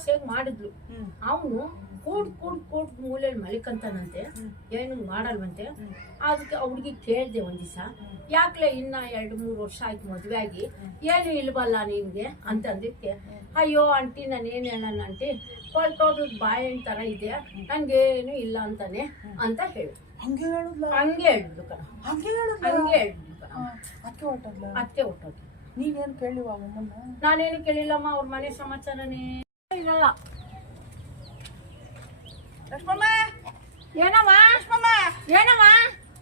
ತಮಾಷೆಗೆ ಮಾಡಿದ್ಲು. ಅವನು ಕೂಡ್ ಕೂಡ್ ಕೂಡ್ ಮೂಲೆಯಲ್ಲಿ ಮಲಿಕಂತಾನಂತೆ. ಏನು ಮಾಡಲ್ವಂತೆ. ಅದಕ್ಕೆ ಹುಡುಗಿ ಕೇಳಿದೆ ಒಂದ್ ದಿವಸ ಯಾಕ್ಲೆ ಇನ್ನ ಎರಡು ಮೂರು ವರ್ಷ ಆಯ್ತು ಮದ್ವೆ ಆಗಿ? ಏನು ಇಲ್ವಲ್ಲ ನಿನ್ಗೆ? ಅಂತಂದಿಕ್ಕೆ ಅಯ್ಯೋ ಆಂಟಿ ನಾನು ಏನು ಹೇಳೋಣ ಆಂಟಿ. ಹೊಲ್ಟೋದು ಬಾಯ್ ತರ ಇದೆ. ನಂಗೇನು ಇಲ್ಲ ಅಂತಾನೆ ಅಂತ ಹೇಳು. ಹಂಗೆ ಹೇಳುದು ಹಂಗೆ ಹೇಳಿದ್ರು ಕಣ. ಹಂಗೆ ಹೇಳುದ್ಲ? ಹಂಗೆ ಹೇಳಿದ್ಲು ಕಣ. ಅದಕ್ಕೆ ಹೊಟ್ಟದ್ಲ ಅತ್ತೆ ಹೊಟ್ಟೋದು ನೀನೇನು ಕೇಳಿವ ನಾನೇನು ಕೇಳಿಲ್ಲಮ್ಮ ಅವ್ರ ಮನೆ ಸಮಾಚಾರನೇ? ಇರಲ್ಲ. ಲಕ್ಷ್ಮಮ್ಮ! ಏನಮ್ಮ ಲಕ್ಷ್ಮಮ್ಮ! ಏನಮ್ಮ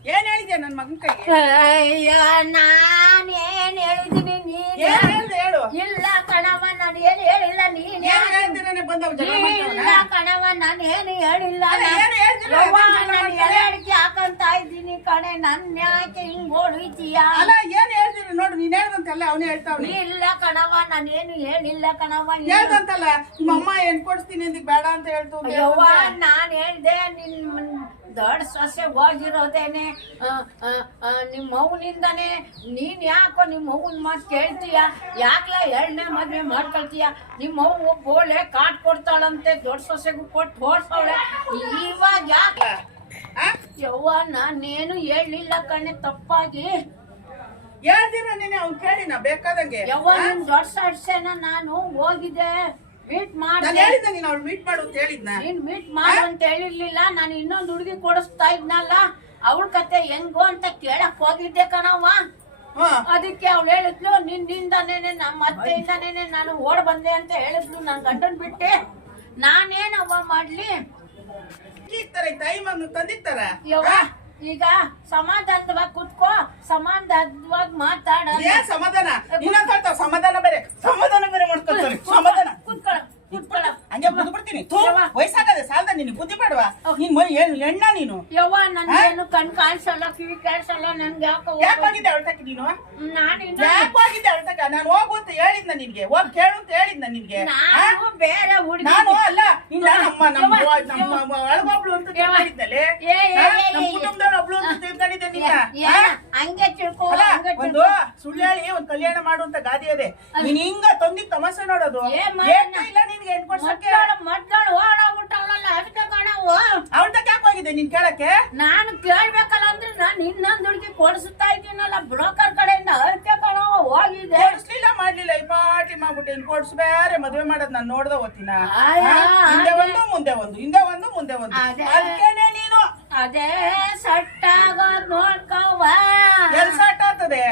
ಏನ್ ಹೇಳಿದ್ಯಾ ನನ್ ಮಗನ್ ಕೈಗೆ? ಅಯ್ಯೋ ನಾನೇನ್ ಹೇಳಿದೀನಿ ನೀನ್? ಏನ್ ಹೇಳ್ದೆ ಹೇಳು? ಇಲ್ಲ ಕಣವ ನಾನು ಏನು ಹೇಳಿಲ್ಲ ನೀನ್? ಏನ್ ಹೇಳ್ತೀರೇನೆ ಬಂದವ್ ಜಗಳ ಮಾಡ್ತಾವನ? ಇಲ್ಲ ಕಣವ ನಾನು ಏನು ಹೇಳಿಲ್ಲ? ಅಲ್ಲ, ಏನು ಹೇಳ್ತಿಲ್ಲ, ನಾನು? ಮಾಡ್ತಾರೆ? ಎಲೆ ಅಡಿಕೆ ಹಾಕಂತ ಇದ್ದೀನಿ ಕಣೆ ನನ್ನ ಯಾಕೆ ಹಿಂಗ್ ಹೊಡಿತೀಯ ಅಲ್ಲ ಏನ್ ಹೇಳ್ತೀರಿ ನೋಡು ನೀನ್ ಹೇಳ್ದಂತೆಲ್ಲ ಅವನೇ ಹೇಳ್ತಾವ್ನಿ. ಇಲ್ಲ ಕಣವ ನಾನೇನು ಹೇಳಿಲ್ಲ ಕಣವ ಇಲ್ಲ. ಹೇಳ್ದಂತಲ್ಲ ನಿಮ್ಮ ಅಮ್ಮ ಏನ್ ಕೊಡಿಸ್ತೀನಿ ಅಂದಿ ಬೇಡ ಅಂತ ಹೇಳ್ತು ಯವ್ವ ನಾನ್ ಹೇಳ್ದೆ ನಿನ್ ದೊಡ್ಡ ಸೊಸೆ ಹೋಗಿರೋದೇನೆ ಆ, ಆ, ಆ, ನಿಮ್ ಮೌನಿಂದಾನೆ ನೀನ್ ಯಾಕೋ ನಿಮ್ ಮೌನ್ ಮಾತು ಕೇಳ್ತೀಯ? ಯಾಕ್ಲ ಎರಡನೇ ಮದ್ವೆ ಮಾಡ್ಕೊಳ್ತೀಯ? ನಿಮ್ಮ ಮಗು ಬೋಳೆ ಕಾಟ್ ಕೊಡ್ತಾಳಂತೆ ದೊಡ್ಡ ಸೊಸೆಗೂ ಕೊಟ್ಟು ಹೋಡ್ಸವಳೆ. ಇವಾಗ ಯಾಕೆ? ಯವ್ವ ನಾನೇನು ಹೇಳಿಲ್ಲ ಕಣೆ ತಪ್ಪಾಗಿ. ಹೇಳ್ತೀರ ನೀನೆ ಅವ್ನ್ ಕೇಳಿನ ಬೇಕಾದಂಗೆ ಯವ್ವ ನಿನ್ ದೊಡ್ಡ ಸೊಸೆನ ನಾನು ಹೋಗಿದ್ದೆ. ಮೀಟ್ ನಾನು ಮಾಡಿದೆ ಹೇಳಿದ್ದೆ ನೀನ್ ಅವ್ಳು ಮೀಟ್ ಮಾಡು ಅಂತ ಹೇಳಿದ್ನ. ನೀನ್ ಮೀಟ್ ಮಾಡು ಅಂತ ಹೇಳಿರ್ಲಿಲ್ಲ ನಾನು ಇನ್ನೊಂದು ಹುಡುಗಿ ಕೊಡಿಸ್ತಾ ಇದ್ನಲ್ಲ ಅವಳ ಕತೆ ಹೆಂಗೋ ಅಂತ ಕೇಳಕ್ ಹೋಗಿದ್ದೆ ಕಣವ್ವ. ಹ್ಮ್ ಅದಕ್ಕೆ ಅವಳು ಹೇಳಿದ್ಲು ನಿನ್ನಿಂದಾನೇನೆ ನಮ್ಮ ಅತ್ತೆಯಿಂದನೇನೆ ನಾನು ಓಡ್ ಬಂದೆ ಅಂತ ಹೇಳಿದ್ಲು ನನ್ ಗಂಡನ್ ಬಿಟ್ಟೆ. ನಾನೇನವ್ವ ಮಾಡ್ಲಿ? ಈ ತರ ಟೈಮ್ ಅನ್ನು ತಂದಿತ್ತಾರ ಯವ್ವ ಈಗ ಸಮಾಧಾನವಾಗಿ ಕುತ್ಕೋ ಸಮಾಧಾನವಾಗಿ ಮಾತಾಡ ಏನ್ ಸಮಾಧಾನ? ಇನ್ನೊಂದ್ ಸಮಾಧಾನ ಬೇರೆ ಸಮಾಧಾನ ಬೇರೆ ಮಾಡ್ಕೊಳ್ತಾರೆ ಸಮಾಧಾನ. ಕುತ್ಕೊಳ್ಳ ಕುತ್ಕೊಳ್ಳ. ಹಂಗೆ ಬಂದು ಬಿಡ್ತೀನಿ. ವಯಸ್ಸಾಗದೆ ಸಾಲದ ನಿನ್ ಬುದ್ಧಿ ಬೇಡವಾ? ನೀನ್ ಮೈ ಎಣ್ಣಾ ನೀನು? ಯವ್ವ ನನ್ಗೇನು ಕಣ್ ಕಾಣಿಸಲ್ಲ ಕಿವಿ ಕಾಣಿಸಲ್ಲ ನನ್ಗೆ ಯಾಕೋ ಯಾಕೆ ಹೋಗಿದ್ದೆ ನೀನು? ನಾನು ಯಾಕೆ ಹೋಗಿದ್ದೆ ಅಳ್ತಕ್ಕ? ನಾನು ಹೋಗು ಅಂತ ಹೇಳಿದ್ನ ನಿನ್ಗೆ. ಹೋಗ್ ಕೇಳು ಅಂತ ಹೇಳಿದ್ನ ನಿನ್ಗೆ? ನಾನು ಬೇರೆ ಹುಡುಗಿ. ನಾನು ಅಲ್ಲ ಇಲ್ಲ ನಮ್ಮ ನಮ್ಮ ನಮ್ಮ ಒಳಗೊಬ್ಳು ಅಂತ ತಿಳ್ಕೊಂಡಿದ್ದಲೆ ಏ, ಏ, ಏ, ನಮ್ಮ ಕುಟುಂಬದವ್ರು ಒಬ್ಳು ಅಂತ ತಿಳ್ಕೊಂಡಿದ್ದೆ ಆ? ಹಂಗೆ ತಿಳ್ಕೊ ಒಂದು ಸುಳ್ಳು ಹೇಳಿ ಒಂದ್ ಕಲ್ಯಾಣ ಮಾಡುವಂತ ಗಾದಿ ಅದೇ ನೀನ್ ಹಿಂಗ ತಂದಿದ್ ತಮಾಷೆ ನೋಡೋದು. ಇಲ್ಲ ನಿನ್ಗೆ ಹೆಣ್ ತಕ್ಕ ಯಾಕೆ ಹೋಗಿದೆ ನೀನ್ ಕೇಳಕ್ಕೆ? ನಾನು ಕೇಳ್ಬೇಕಲ್ಲ ಅಂದ್ರೆ ನಾನು ಇನ್ನೊಂದು ಹುಡುಗಿ ಕೊಡಿಸ್ತಾ ಇದ್ದೀನಲ್ಲ ಬ್ರೋಕರ್ ಕಡೆಯಿಂದ ಅದಕ್ಕೆ ಕಣವ ಹೋಗಿದೆ. ಕೊಡಿಸ್ಲಿಲ್ಲ ಮಾಡ್ಲಿಲ್ಲ. ಈ ಪಾಟಿ ಮಾಡ್ಬಿಟ್ಟು ಇನ್ ಕೊಡ್ಸ್ ಬೇರೆ ಮದ್ವೆ ಮಾಡೋದ್ ನಾನ್ ನೋಡ್ದ ಓದ್ತಿನ ಹಿಂದೆ. ಒಂದು ಮುಂದೆ ಒಂದು ಹಿಂದೆ ಒಂದು ಮುಂದೆ ಒಂದು. ಅದೇ. ಅದಕ್ಕೇನೆ ನೀನು? ಅದೇ ಸಟ್ಟಾಗೋದ್ ನೋಡ್ಕವ್ವ. ಸಟ್ ಆಗ್ತದೆ?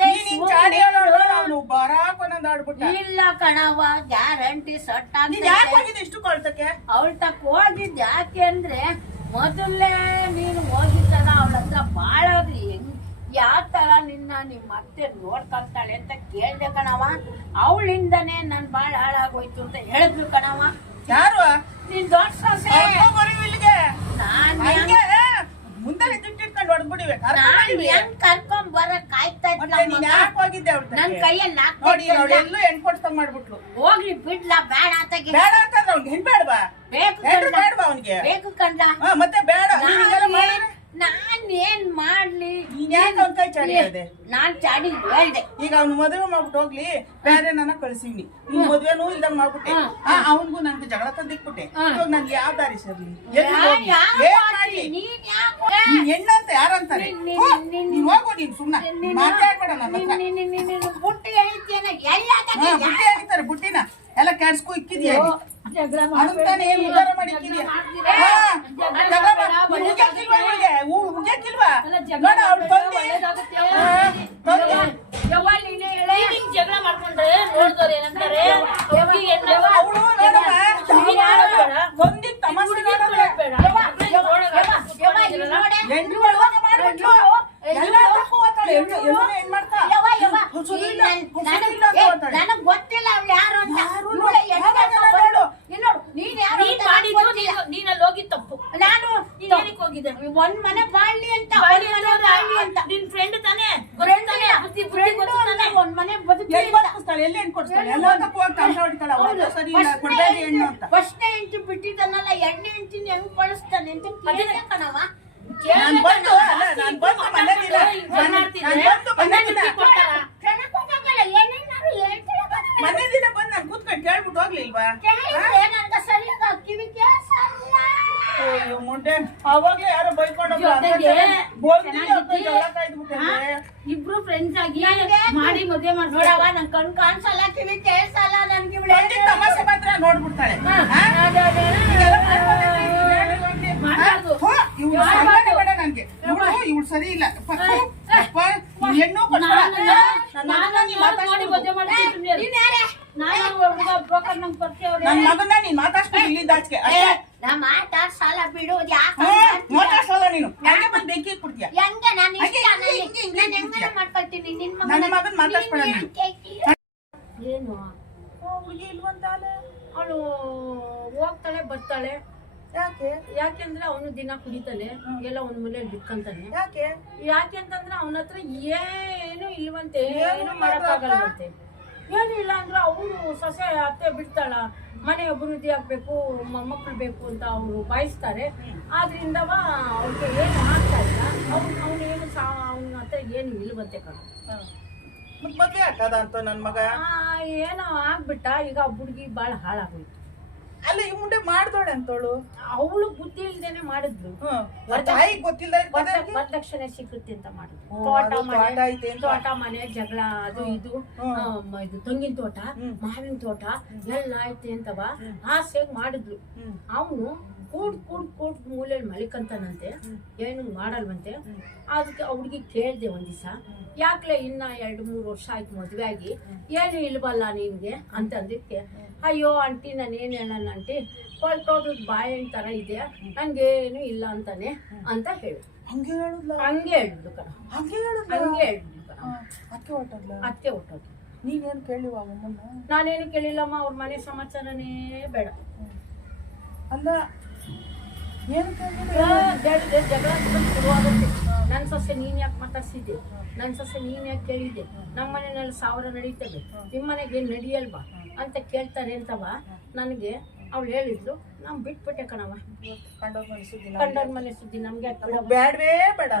ನೀನ್ ಚಾಡಿ ಹೇಳೋಳು ಅವನು ಬರಾಕ್ ಒಂದೊಂದ್ ಆಡ್ಬಿಟ್ಟ ಇಲ್ಲ ಕಣವ ಗ್ಯಾರಂಟಿ ಸಟ್ಟ ನೀನ್ ಯಾಕೆ ಹೋಗಿದೆ ಇಷ್ಟು ಕೊಳ್ತಕ್ಕೆ? ಅವಳ ತಕ್ಕ ಹೋಗಿದ್ ಯಾಕೆ ಅಂದ್ರೆ ಮೊದಲೇ ನೀನು ಹೋಗಿದ್ದಲ್ಲ ಅವಳ ಹತ್ರ ಬಾಳೋದು ಹೆಂಗ್ ಯಾವ ತರ ನಿನ್ನ ನಿಮ್ಮ ಅತ್ತೆ ನೋಡ್ಕೊಂತಾಳೆ ಅಂತ ಕೇಳ್ದೆ ಕಣವ ಅವಳಿಂದನೇ ನನ್ ಬಾಳ ಹಾಳಾಗೋಯ್ತು ಅಂತ ಹೇಳಿದ್ಲು ಕಣವ ಯಾರು? ನೀನ್ ದೊಡ್ಡ ಸೊಸೆ. ಇಲ್ಲಿಗೆ. ನಾನ್ ಹೆಂಗ್ ಕರ್ಕೊಂಡ್ ಬರಕ್ ಕಾಯ್ತಾ ನೀನ್? ಯಾಕೆ ಹೋಗಿದ್ದೆ ನನ್ ಕೈಯಲ್ಲಿ ನೋಡಿ ಅವಳೆಲ್ಲೂ ಹೆಣ್ ಕೊಡ್ತಂಗ್ ಮಾಡ್ಬಿಟ್ಲು. ಹೋಗ್ಲಿ ಬಿಡ್ಲಾ ಬೇಡ ಅಂತ ಬೇಡ ಅಂತಂದ್ರೆ ಅವ್ನಿಗೆ ಹೆಣ್ ಬೇಡವಾ? ಬೇಕು ಬೇಡವಾ ಅವನಿಗೆ? ಬೇಕು ಕಂಡ ಮತ್ತೆ ಬೇಡ. ಮಾಡಿದ್ರೆ? ನಾನ್ ಏನ್ ಮಾಡ್ಲಿ? ನೀನ್ ಯಾಕೆ ಅವ್ನ ಕೈ ಚಾಡಿ ಹೇಳ್ದೆ? ನಾನ್ ಚಾಡಿ ಹೇಳ್ದೆ. ಈಗ ಅವ್ನು ಮದುವೆ ಮಾಡ್ಬಿಟ್ಟು ಹೋಗ್ಲಿ ಬೇರೆ ನನ್ನ ಕಳ್ಸಿವ್ನಿ ನೀನ್ ಮದ್ವೆನೂ ಇಲ್ದಂಗ್ ಮಾಡ್ಬಿಟ್ಟೆ. ಆ ಅವನ್ಗೂ ನನ್ಗೆ ಜಗಳ ತಂದಿಕ್ಬಿಟ್ಟೆ ಇವಾಗ ನನ್ಗೆ ಯಾವ ದಾರಿ ಸರ್ಲಿ? ನೀನ್ ಹೆಣ್ಣಂತ ಯಾರಂತಾರೆ? ನೀನ್- ಹೋಗು ನೀನ್ ಸುಮ್ಮನೆ ಮಾತಾಡ್ಬೇಡ ನನ್ನ ಬುಟ್ಟಿ ಹೇಳ್ತೀಯನ ಎಲ್ಲ ಬುಟ್ಟಿ ಹೇಳ್ತಾರೆ ಬುಟ್ಟಿನ. ಎಲ್ಲ ಕ್ಯಾಡ್ಸ್ಕೂ ಇಕ್ಕಿದ್ಯಾ ಅದನ್ನ ತಾನೇ ಏನ್ ಉದ್ಧಾರ ಮಾಡಿ. ಇಕ್ಕಿದ್ಯಾ ಹಾ, ಜಗಳ ಮಾಡ್- ನೀನ್ ಉಗ್ಯಾಕಿಲ್ವಾ ಇವ್ಳಿಗೆ? ಉ- ತಂದೆ ಜಗಳ ಮಾಡ್ಕೊಂಡ್ರೆ ನೋಡ್ದವ್ರು ಏನಂತಾರೆ? ಹೆಣ್ಣು ಅವಳು ನೋಡಮ್ಮ ತಂದಿದ್ ತಮಾಷೆ ನೋಡಲ್ಲ. ಹೆಣ್ಣು ಒಳಗೆ ಮಾಡ್ಬಿಟ್ಲು. ಎಲ್ಲ ತಪ್ಪು ಓದ್ತಾಳೆ. ಹೆಣ್ಣು ಹೆಣ್ಣು ಹೆಣ್ಣು ಮಾಡ್ತಾ. ಹುಚ್ಚು ಇಲ್ಲ, ಹುಚ್ಚು ಇಲ್ಲ ಅಂತ ಓದ್ತಾಳೆ. ನನಗ್ ಗೊತ್ತಿಲ್ಲ ಅವ್ಳು ಯಾರು ಅಂತ ಯಾರು ಇವಳೆ ನೋಡು. ಎಷ್ಟ್ ಹಾಗಾದ್ರೆ ಜನ ನೋಡು. ಇಲ್ಲಿ ನೋಡು ನೀನ್ ಯಾರು ನೀನ್ ಅಂತ ನನಗ್ ಮಾಡಿದ್ದು ಗೊತ್ತಿಲ್ಲ. ನೀನು- ನೀನ್ ಅಲ್ಲಿ ಹೋಗಿ ತಪ್ಪು ನಾನು ನೀನ್ ಏನಕ್ಕೆ ಹೋಗಿದ್ದೆ ಒಂದ್ ಮನೆ ಬಾಳ್ಲಿ ಅಂತ ಬಾಳಿ ಒಂದ್ ಮನೆ ಅಂತಂದ್ರೆ ಬಾಳ್ಲಿ ಅಂತ ನಿನ್ ಫ್ರೆಂಡ್ ತಾನೇ Friend ಗೊತ್ತಾನೆ ಇಲ್ಲ. ಬುದ್ಧಿ ಬುದ್ಧಿ Friend ಗೊತ್ತಾನೆ ಅಂತ ಒಂದ್ ಮನೆ ಬದುಕಿ ಎಲ್ಲಿ ಬದುಕಿಸ್ತಾಳೆ? ಎಲ್ಲಿ ಹೆಣ್ಣು ಕೊಡಿಸ್ತಾಳೆ? ಎಣ್ಣೆ ಹೋಗಿ ತಂಡ ಹೊಡಿತಾಳೆ. ಅವ್ಳು ಸರಿ ಇಲ್ಲ, ಕೊಡ್ಬೇಡಿ ಹೆಣ್ಣು ಅಂತ. ಫಸ್ಟ್ನೇ ಇಂಚು ಬಿಟ್ಟಿದ್ದಾನಲ್ಲ ಎರಡನೇ ಇಂಚಿನ ಹೆಂಗ್ ಬಳಸ್ತಾನೆ ಅಂತ ಕೇಳ್ದೆ ಕಣವ ನಾನು ಬಂದು ಅಲ್ಲ ನಾನ್ ಬಂದು ನಾನ್ ಬಂದು ದಿನ ಕೆಣಕ್ ಹೋಗಲ್ಲ ಏನೇನಾದ್ರು ಹೇಳ್ತಿಲ್ಲ ಮನೆ ದಿನ ಬಂದು ನಾನು ಕೂತ್ಕೊಂಡು ಕೇಳ್ಬಿಟ್ಟು ಹೋಗ್ಲಿಲ್ವಾ ಕೇಳಿದ್ರೆ ಕಿವಿ ಕೇಳ್ಸಲ್ಲ ಅಯ್ಯೋ ಮುಂಡೆ ಅವಾಗ್ಲೇ ಯಾರೋ ಜೊತೆಗೆ ಕಾಯ್ದ್ಬಿಟ್ಟೈತೆ. ಇಬ್ರು ಫ್ರೆಂಡ್ಸ್ ಆಗಿ ಮಾಡಿ ಮದ್ವೆ ನೋಡವ ಮಾಡ್ಬಿಡವ ನನ್ ಕಣ್ ಕಾಣ್ಸಲ್ಲ ಕಿವಿ ಕೇಳ್ಸಲ್ಲ ನನ್ಗೆ ಇವಳು ತಮಾಷೆ ಮಾತ್ರ ನೋಡ್ಬಿಡ್ತಾಳೆ. ಹಾ? ಮಾಡ್ಬಾರ್ದು. ಹೋ, ಇವ್ಳು ಸರಿ ಇಲ್ಲ. ಹೆಣ್ಣು ನೋಡಿ ಮದ್ವೆ ಮಾತಾಡ್ಸ್ಬಿಡು. ನಾನು ಬ್ರೋಕರ್ ನಂಗೆ ಪರಿಚಯ ನನ್ನ ಮಗನ ನೀನ್ ಮಾತಾಡ್ಸ್ಬಿಡು ಇಲ್ಲಿಂದ ಆಚೆ ನಾ ಮಾತಾಡ್ಸಲ್ಲ ಬಿಡು ಯಾಕೆ ಹ್ಮ್, ಮಾತಾಡ್ಸಲ್ಲ ನೀನು. ಯಾಕೆ ಬಂದು ಬೆಂಕಿ ಕೊಡ್ತೀಯ ಹೆಂಗೆ? ನಾನು ಇಷ್ಟ ಹಂಗೆ, ಹಿಂಗೆ, ನನಗೆ- ಹಿಂಗೆ, ಹಿಂಗೆ ನಾನು ಹೆಂಗಾರ ಇರ್ತೀಯ. ಮಾಡ್ಕೊಳ್ತೀನಿ? ನಿನ್ ನನ್ನ ಮಗನ್ ಮಾತಾಡ್ಸ್ಬೇಡ ನೀನು. ಏನು? ಹುಡುಗಿ ಇಲ್ವಂತಾಳೆ ಅವಳು ಹೋಗ್ತಾಳೆ ಬರ್ತಾಳೆ. ಯಾಕೆ? ಯಾಕೆಂದ್ರೆ ಅವನು ದಿನ ಕುಡಿತಾನೆ ಎಲ್ಲ ಒಂದ್ ಮೂಲೆ ಬಿಟ್ಕೊಂತಾನೆ ಯಾಕೆ? ಯಾಕೆ ಅಂತಂದ್ರೆ ಅವನ ಹತ್ರ ಏನು ಇಲ್ವಂತೆ ಏನು ಮಾಡಕ್ಕಾಗಲ್ವಂತೆ. ಏನು ಇಲ್ಲ ಅಂದ್ರೆ ಅವನು ಸೊಸೆ ಅತ್ತೆ ಬಿಡ್ತಾಳ. ಮನೆ ಅಭಿವೃದ್ಧಿ ಆಗ್ಬೇಕು ಮೊಮ್ಮಕ್ಕಳು ಬೇಕು ಅಂತ ಅವರು ಬಯಸ್ತಾರೆ. ಆದ್ರಿಂದವ ಅವ್ರಿಗೆ ಏನು ಆಗ್ತಾ ಇಲ್ಲ. ಅವ್ನು ಅವನೇನು ಸಾ ಅವನ ಹತ್ರ ಏನು ಇಲ್ವಂತೆ ಕಣ. ಮತ್ ಮದ್ವೆ ಆಗ್ತದ ಅಂತ ನನ್ನ ಮಗ? ಏನೋ ಆಗ್ಬಿಟ್ಟ. ಈಗ ಹುಡುಗಿ ಭಾಳ ಹಾಳಾಗೋಯ್ತು. ಅಲ್ಲ ಈ ಮುಂದೆ ಮಾಡ್ದೋಳೆ ಅಂತೋಳು ಅವಳು ಬುದ್ಧಿ ಇಲ್ದೇನೆ ಮಾಡಿದ್ಲು. ತಾಯಿ ಗೊತ್ತಿಲ್ಲ ವರದಕ್ಷಿಣೆ ಸಿಕ್ಕುತ್ತೆ ಅಂತ ಮಾಡಿದ್ಲು. ತೋಟ ಮನೆ ತೋಟ ಜಗಳ ಅದು ಇದು. ಇದು ತೆಂಗಿನ ತೋಟ. ಮಾವಿನ ತೋಟ ಎಲ್ಲ ಐತೆ ಅಂತವ ಆಸೆ ಮಾಡಿದ್ಲು. ಅವನು ಕೂಡ್ ಕೂಡ್ ಕೂಡ್ ಮೂಲೆಯಲ್ಲಿ ಮಲಿಕಂತಾನಂತೆ ಏನು ಮಾಡಲ್ವಂತೆ. ಅದಕ್ಕೆ ಅವ್ರಿಗೆ ಕೇಳಿದೆ ಒಂದ್ ದಿವಸ ಯಾಕ್ಲೆ ಇನ್ನ ಎರಡು ಮೂರು ವರ್ಷ ಆಯ್ತು ಮದುವೆ ಆಗಿ? ಏನು ಇಲ್ವಲ್ಲ ನಿನ್ಗೆ? ಅಂತ ಅಂದಿದ್ಕೆ ಅಯ್ಯೋ ಆಂಟಿ ನಾನು ಏನು ಹೇಳೋಣ ಆಂಟಿ. ಹೊಲ್ಟೋದ್ ಬಾಯಿ ಥರ ಇದೆ. ನನಗೇನು ಇಲ್ಲ ಅಂತಾನೆ ಅಂತ ಹೇಳು. ಹಂಗೆ ಹೇಳುದು ಹಂಗೆ ಹೇಳಿದ್ಲು ಕಣ. ಹಂಗೆ ಹೇಳುದು ಹಂಗೆ ಹೇಳಿದ್ಲು ಅತ್ತೆ ಹೊಟ್ಟದ್ಲ ಹೊಟ್ಟೋದು ನೀವೇನು ಕೇಳಿವ ನಾನೇನು ಕೇಳಿಲ್ಲಮ್ಮ ಅವ್ರ ಮನೆ ಸಮಾಚಾರನೇ ಬೇಡ. ಅಲ್ಲ ಆ, ಜಗಳ ನನ್ನ ಸೊಸೆ ನೀನ್ ಯಾಕೆ ಮಾತಾಡ್ಸಿದ್ದೆ? ನನ್ನ ಸೊಸೆ ನೀನ್ ಯಾಕೆ ಕೇಳಿದ್ದೆ? ನಮ್ಮ ಮನೆಯಲ್ಲಿ ಸಾವಿರ ನಡೀತದೆ. ನಿಮ್ಮ ಮನೆಗೆ ಏನು ನಡೆಯಲ್ವಾ? ಅಂತ ಕೇಳ್ತಾರೆ ಅಂತವ ನನಗೆ. ಅವಳು ಹೇಳಿದ್ಲು ನಾವು ಬಿಟ್ಬಿಟ್ಟೆ ಕಣವ ಕಂಡೋರ್ ಮನೆ ಸುದ್ದಿ ನಮ್ಗೆ. ಬೇಡವೇ ಬೇಡ